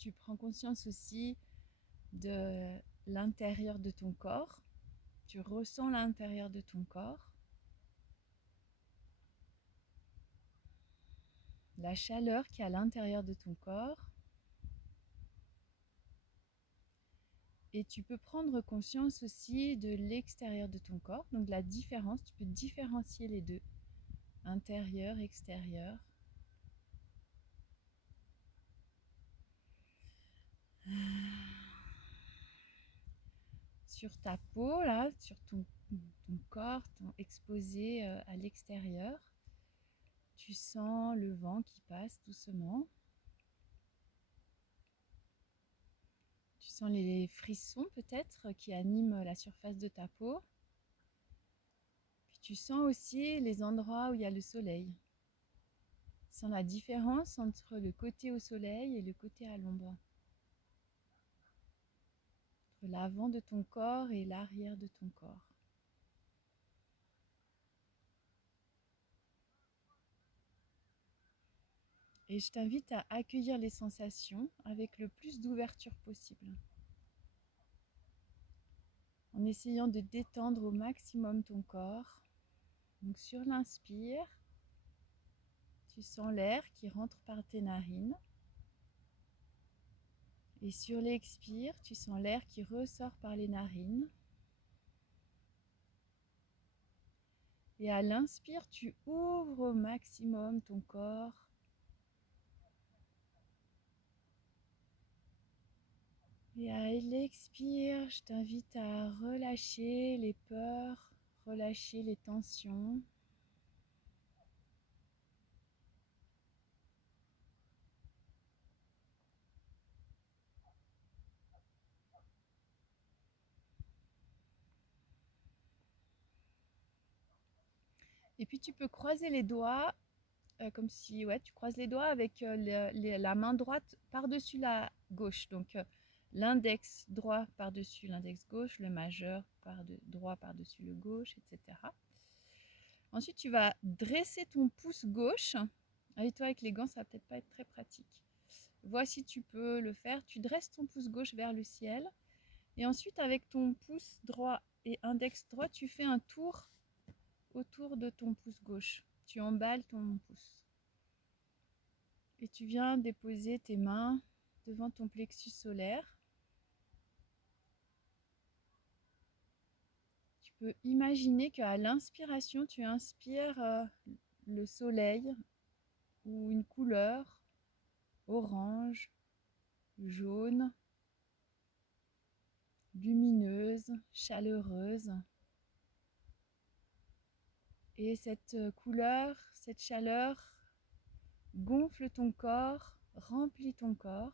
tu prends conscience aussi de l'intérieur de ton corps. Tu ressens l'intérieur de ton corps. La chaleur qui est à l'intérieur de ton corps. Et tu peux prendre conscience aussi de l'extérieur de ton corps. Donc la différence, tu peux différencier les deux. Intérieur, extérieur. Sur ta peau, là, sur ton corps, exposé à l'extérieur. Tu sens le vent qui passe doucement. Tu sens les frissons peut-être qui animent la surface de ta peau. Puis tu sens aussi les endroits où il y a le soleil. Tu sens la différence entre le côté au soleil et le côté à l'ombre. Entre l'avant de ton corps et l'arrière de ton corps. Et je t'invite à accueillir les sensations avec le plus d'ouverture possible. En essayant de détendre au maximum ton corps. Donc sur l'inspire, tu sens l'air qui rentre par tes narines. Et sur l'expire, tu sens l'air qui ressort par les narines. Et à l'inspire, tu ouvres au maximum ton corps. Et à l'expire, je t'invite à relâcher les peurs, relâcher les tensions. Et puis tu peux croiser les doigts, comme si tu croises les doigts avec la main droite par-dessus la gauche. Donc l'index droit par-dessus l'index gauche, le majeur droit par-dessus le gauche, etc. Ensuite, tu vas dresser ton pouce gauche. Allez, toi, avec les gants, ça va peut-être pas être très pratique. Voici, tu peux le faire. Tu dresses ton pouce gauche vers le ciel. Et ensuite, avec ton pouce droit et index droit, tu fais un tour autour de ton pouce gauche. Tu emballes ton pouce. Et tu viens déposer tes mains devant ton plexus solaire. Tu peux imaginer qu'à l'inspiration, tu inspires le soleil ou une couleur orange, jaune, lumineuse, chaleureuse. Et cette couleur, cette chaleur gonfle ton corps, remplit ton corps.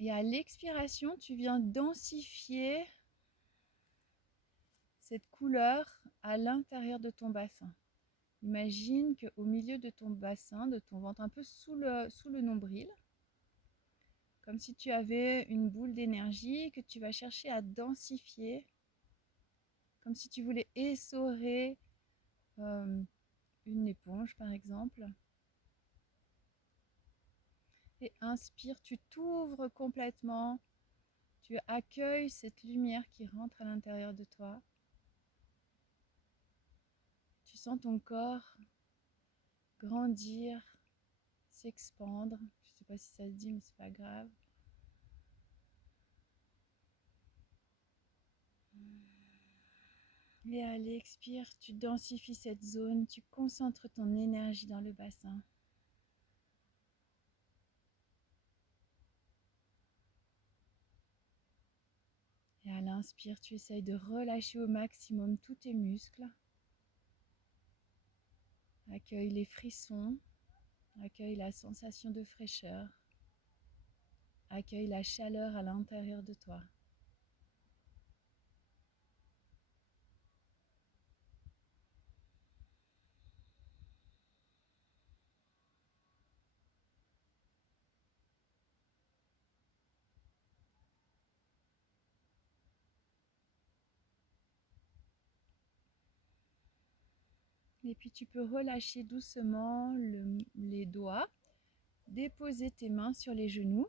Et à l'expiration, tu viens densifier cette couleur à l'intérieur de ton bassin. Imagine qu'au milieu de ton bassin, de ton ventre, un peu sous le nombril, comme si tu avais une boule d'énergie que tu vas chercher à densifier, comme si tu voulais essorer une éponge par exemple. Et inspire, tu t'ouvres complètement, tu accueilles cette lumière qui rentre à l'intérieur de toi. Tu sens ton corps grandir, s'expandre. Je ne sais pas si ça se dit, mais c'est pas grave. Et à l'expire, tu densifies cette zone, tu concentres ton énergie dans le bassin. Et à l'inspire, tu essayes de relâcher au maximum tous tes muscles. Accueille les frissons, accueille la sensation de fraîcheur, accueille la chaleur à l'intérieur de toi. Et puis tu peux relâcher doucement les doigts, déposer tes mains sur les genoux.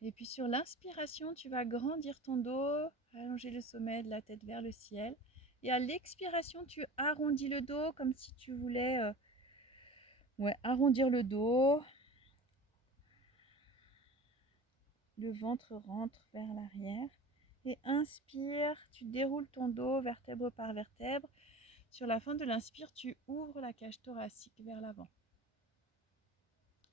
Et puis sur l'inspiration, tu vas grandir ton dos, allonger le sommet de la tête vers le ciel. Et à l'expiration, tu arrondis le dos comme si tu voulais arrondir le dos. Le ventre rentre vers l'arrière. Et inspire, tu déroules ton dos vertèbre par vertèbre. Sur la fin de l'inspire, tu ouvres la cage thoracique vers l'avant.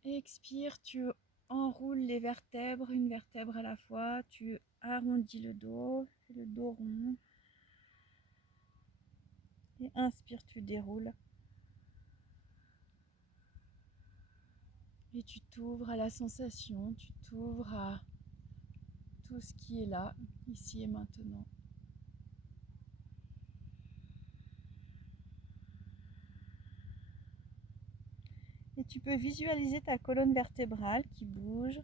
Expire, tu enroules les vertèbres, une vertèbre à la fois. Tu arrondis le dos rond. Et inspire, tu déroules. Et tu t'ouvres à la sensation, tu t'ouvres à tout ce qui est là, ici et maintenant. Et tu peux visualiser ta colonne vertébrale qui bouge.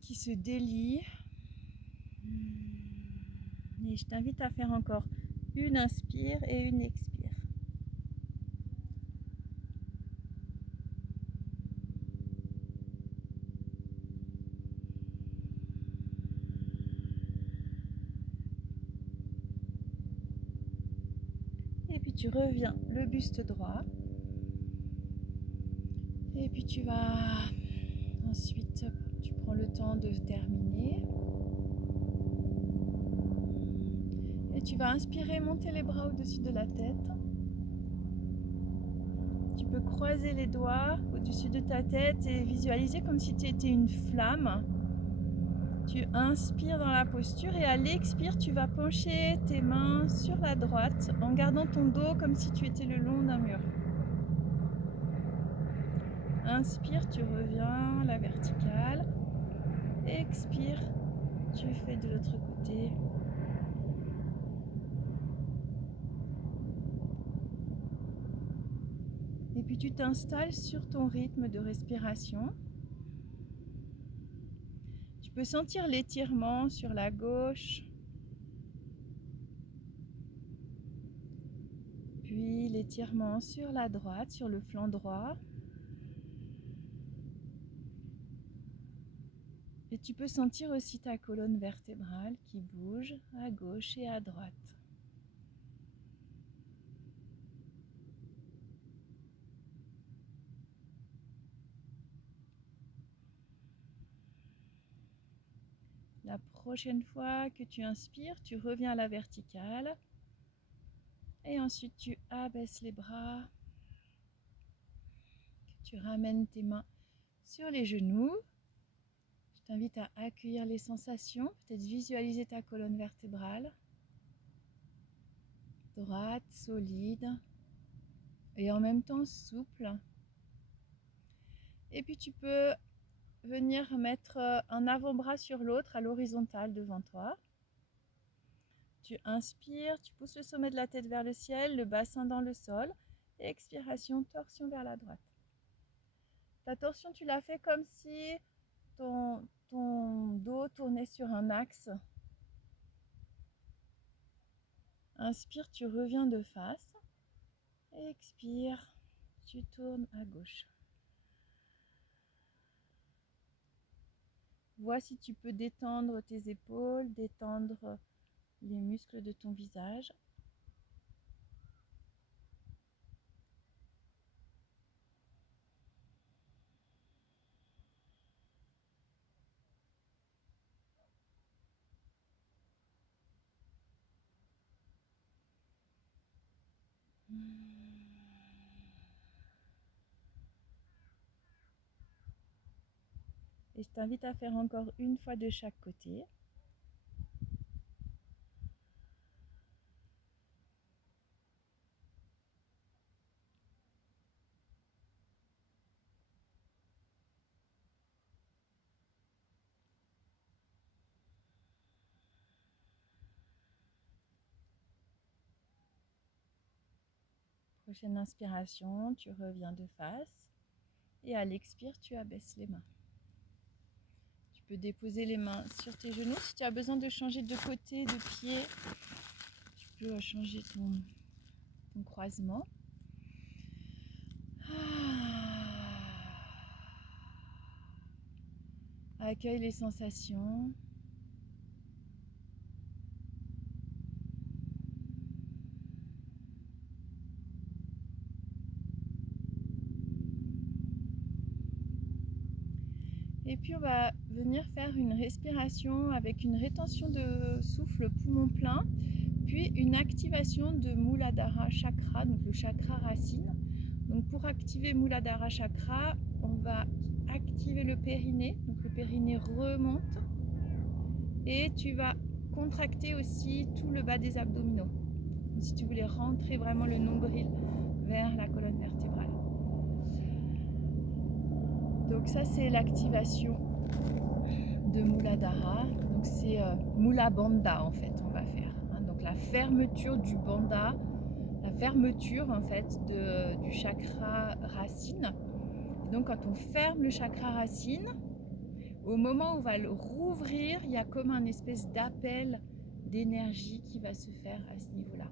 Qui se délie. Et je t'invite à faire encore une inspire et une expire. Et puis tu reviens le buste droit. Et puis tu vas ensuite, tu prends le temps de terminer. Et tu vas inspirer, monter les bras au-dessus de la tête. Tu peux croiser les doigts au-dessus de ta tête et visualiser comme si tu étais une flamme. Tu inspires dans la posture et à l'expire, tu vas pencher tes mains sur la droite en gardant ton dos comme si tu étais le long d'un mur. Inspire, tu reviens à la verticale. Expire, tu fais de l'autre côté. Et puis tu t'installes sur ton rythme de respiration. Tu peux sentir l'étirement sur la gauche, puis l'étirement sur la droite, sur le flanc droit. Et tu peux sentir aussi ta colonne vertébrale qui bouge à gauche et à droite. La prochaine fois que tu inspires, tu reviens à la verticale. Et ensuite, tu abaisses les bras. Tu ramènes tes mains sur les genoux. Je t'invite à accueillir les sensations, peut-être visualiser ta colonne vertébrale. Droite, solide et en même temps souple. Et puis tu peux venir mettre un avant-bras sur l'autre à l'horizontale devant toi. Tu inspires, tu pousses le sommet de la tête vers le ciel, le bassin dans le sol. Et expiration, torsion vers la droite. Ta torsion, tu l'as fait comme si ton dos tournait sur un axe. Inspire, tu reviens de face. Expire, tu tournes à gauche. Vois si tu peux détendre tes épaules, détendre les muscles de ton visage. Et je t'invite à faire encore une fois de chaque côté. Prochaine inspiration, tu reviens de face. Et à l'expire, tu abaisses les mains. Tu peux déposer les mains sur tes genoux. Si tu as besoin de changer de côté, de pied, tu peux changer ton croisement. Accueille les sensations. Et puis on va venir faire une respiration avec une rétention de souffle poumon plein, puis une activation de Muladhara Chakra, donc le chakra racine. Donc pour activer Muladhara Chakra, on va activer le périnée, donc le périnée remonte, et tu vas contracter aussi tout le bas des abdominaux, comme si tu voulais rentrer vraiment le nombril vers la colonne vertébrale. Donc ça c'est l'activation de Muladhara, donc c'est Mula Bandha en fait on va faire, hein. Donc la fermeture du bandha, la fermeture en fait du chakra racine. Donc quand on ferme le chakra racine, au moment où on va le rouvrir, il y a comme un espèce d'appel d'énergie qui va se faire à ce niveau-là.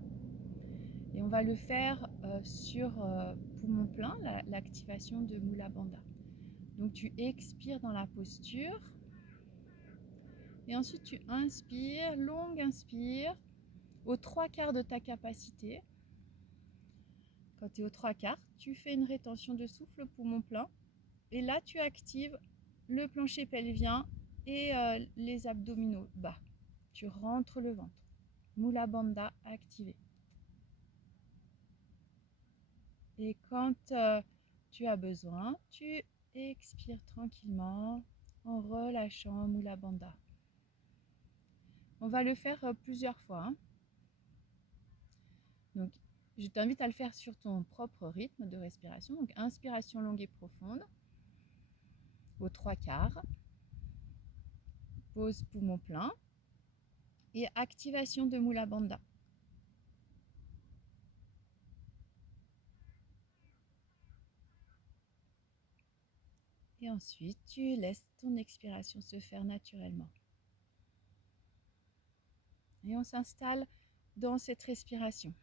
Et on va le faire sur poumon plein, l'activation de Mula Bandha. Donc tu expires dans la posture. Et ensuite tu inspires, longue inspire, aux 3/4 de ta capacité. Quand tu es aux 3/4, tu fais une rétention de souffle poumon plein. Et là tu actives le plancher pelvien et les abdominaux bas. Tu rentres le ventre. Mula Bandha activé. Et quand tu as besoin, tu expires tranquillement en relâchant Mula Bandha. On va le faire plusieurs fois, hein. Donc, je t'invite à le faire sur ton propre rythme de respiration. Donc, inspiration longue et profonde, aux 3/4. Pause poumon plein. Et activation de Mula Bandha. Et ensuite, tu laisses ton expiration se faire naturellement. Et on s'installe dans cette respiration.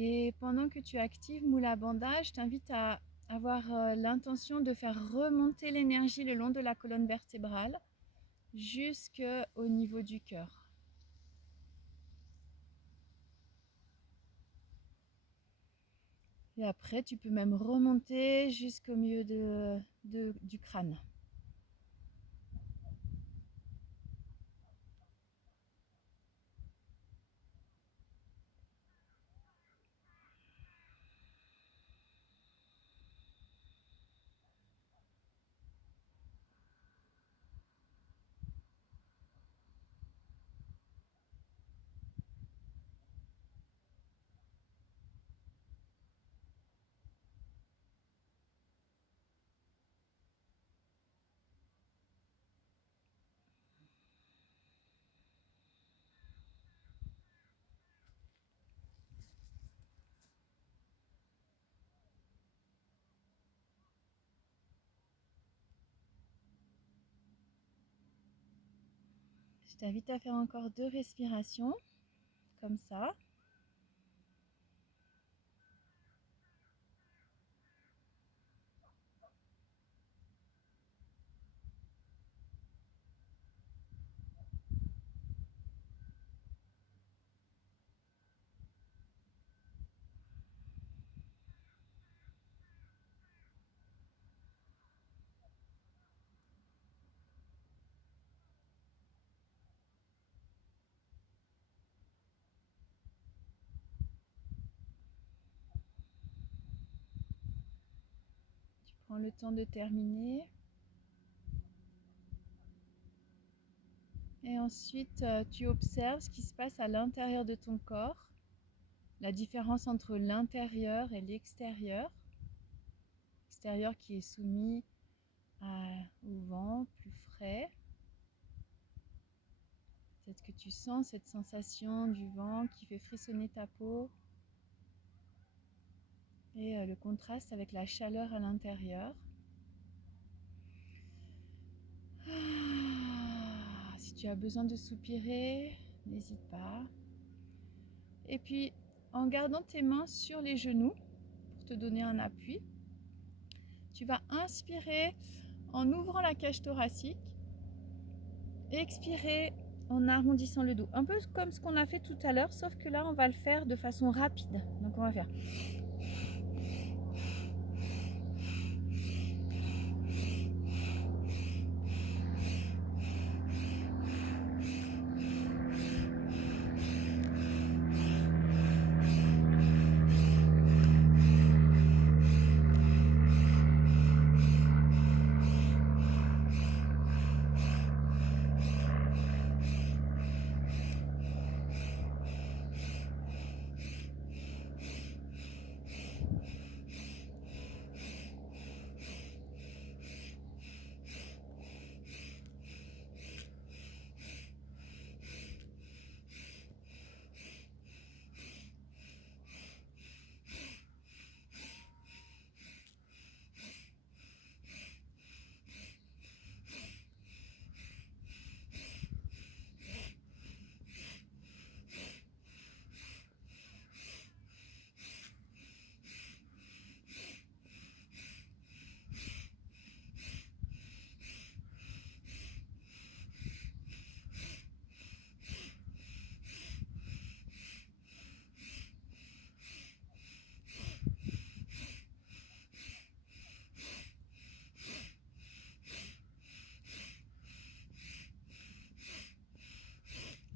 Et pendant que tu actives Mula Bandha, je t'invite à avoir l'intention de faire remonter l'énergie le long de la colonne vertébrale jusqu'au niveau du cœur. Et après, tu peux même remonter jusqu'au milieu du crâne. t'invite à faire encore 2 respirations, comme ça. Tu prends le temps de terminer. Et ensuite, tu observes ce qui se passe à l'intérieur de ton corps, la différence entre l'intérieur et l'extérieur. L'extérieur qui est soumis au vent plus frais. Peut-être que tu sens cette sensation du vent qui fait frissonner ta peau. Et le contraste avec la chaleur à l'intérieur. Si tu as besoin de soupirer, n'hésite pas. Et puis, en gardant tes mains sur les genoux pour te donner un appui, tu vas inspirer en ouvrant la cage thoracique et expirer en arrondissant le dos. Un peu comme ce qu'on a fait tout à l'heure, sauf que là, on va le faire de façon rapide. Donc, on va faire...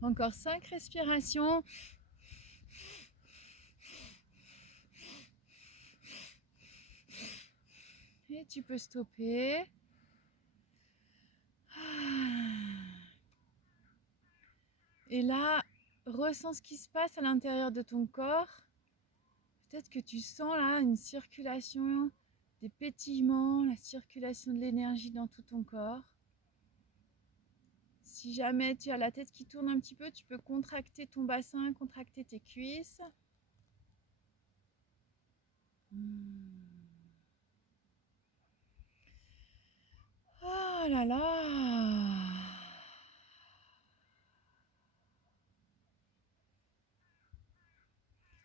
Encore 5 respirations. Et tu peux stopper. Et là, ressens ce qui se passe à l'intérieur de ton corps. Peut-être que tu sens là une circulation, des pétillements, la circulation de l'énergie dans tout ton corps. Si jamais tu as la tête qui tourne un petit peu, tu peux contracter ton bassin, contracter tes cuisses. Oh là là!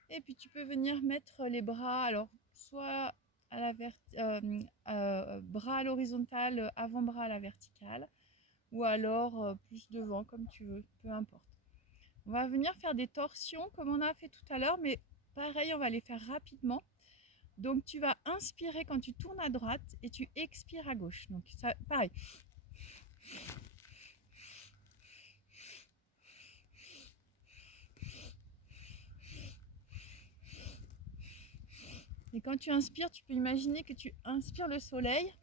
Et puis tu peux venir mettre les bras, alors soit à la bras à l'horizontale, avant-bras à la verticale, ou alors plus devant comme tu veux, peu importe. On va venir faire des torsions comme on a fait tout à l'heure, mais pareil, on va les faire rapidement. Donc tu vas inspirer quand tu tournes à droite et tu expires à gauche. Donc ça, pareil. Et quand tu inspires, tu peux imaginer que tu inspires le soleil.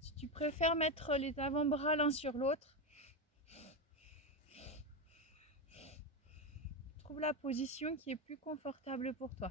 Si tu préfères mettre les avant-bras l'un sur l'autre, trouve la position qui est plus confortable pour toi.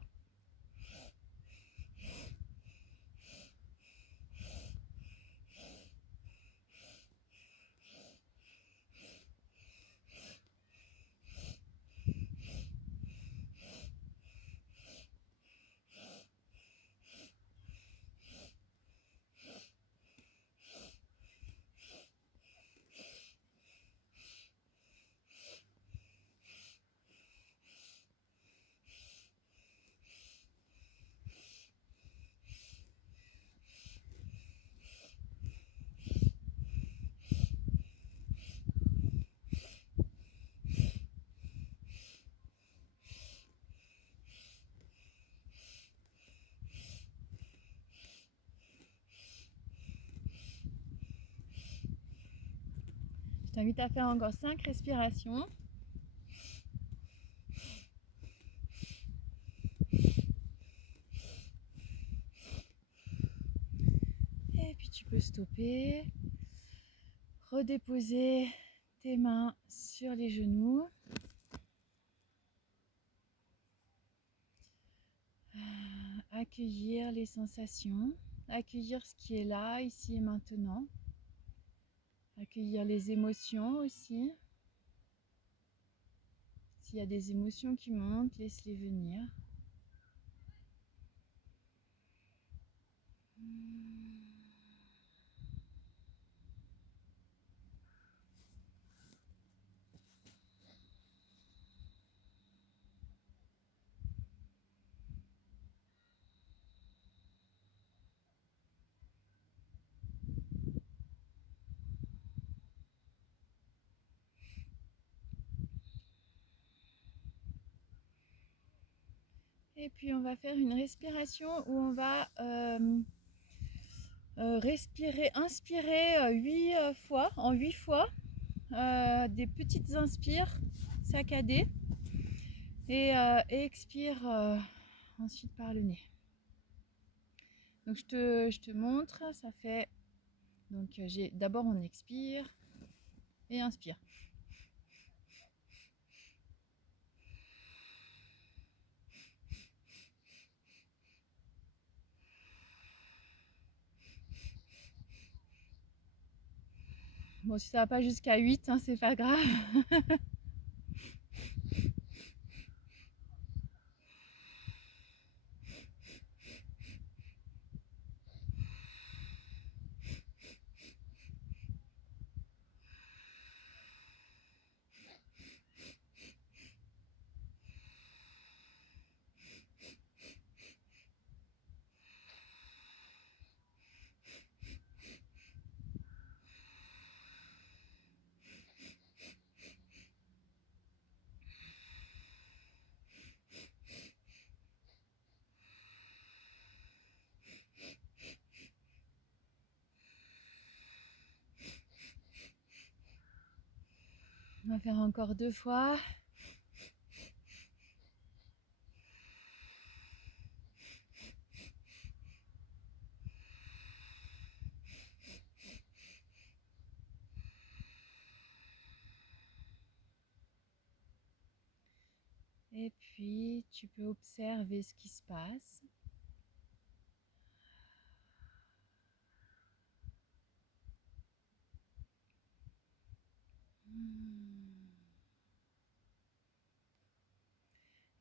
Je t'invite à faire encore 5 respirations. Et puis tu peux stopper, redéposer tes mains sur les genoux. Accueillir les sensations, accueillir ce qui est là, ici et maintenant. Accueillir les émotions aussi. S'il y a des émotions qui montent, laisse-les venir. Et puis on va faire une respiration où on va inspirer 8 fois, en 8 fois, des petites inspires saccadées et expire ensuite par le nez. Donc je te montre, ça fait, donc d'abord on expire et inspire. Bon, si ça va pas jusqu'à 8, hein, c'est pas grave. On va faire encore 2 fois. Et puis, tu peux observer ce qui se passe.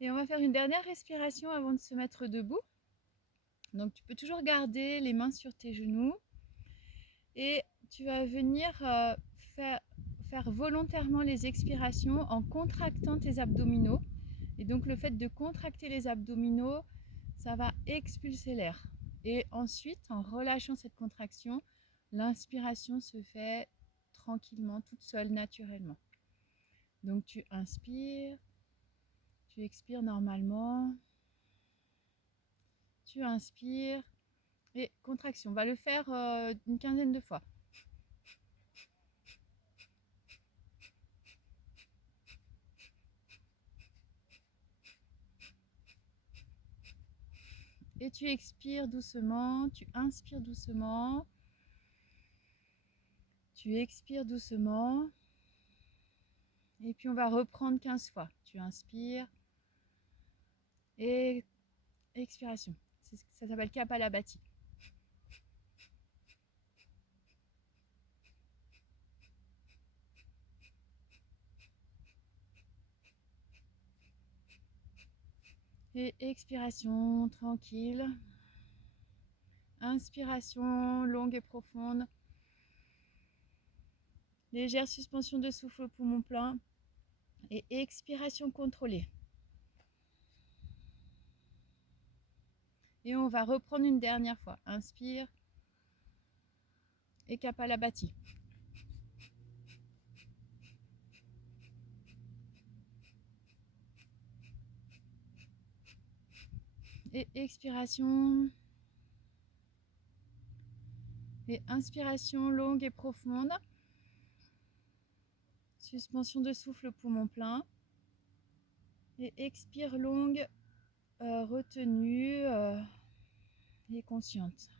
Et on va faire une dernière respiration avant de se mettre debout. Donc, tu peux toujours garder les mains sur tes genoux. Et tu vas venir faire volontairement les expirations en contractant tes abdominaux. Et donc, le fait de contracter les abdominaux, ça va expulser l'air. Et ensuite, en relâchant cette contraction, l'inspiration se fait tranquillement, toute seule, naturellement. Donc tu inspires, tu expires normalement, tu inspires et contraction. On va le faire une quinzaine de fois. Et tu expires doucement, tu inspires doucement, tu expires doucement. Et puis on va reprendre 15 fois. Tu inspires et expiration. Ça s'appelle Kapalabhati. Et expiration tranquille. Inspiration longue et profonde. Légère suspension de souffle au poumon plein. Et expiration contrôlée. Et on va reprendre une dernière fois. Inspire. Et Kapalabhati. Et expiration. Et inspiration longue et profonde. Suspension de souffle, poumon plein. Et expire longue, retenue et consciente.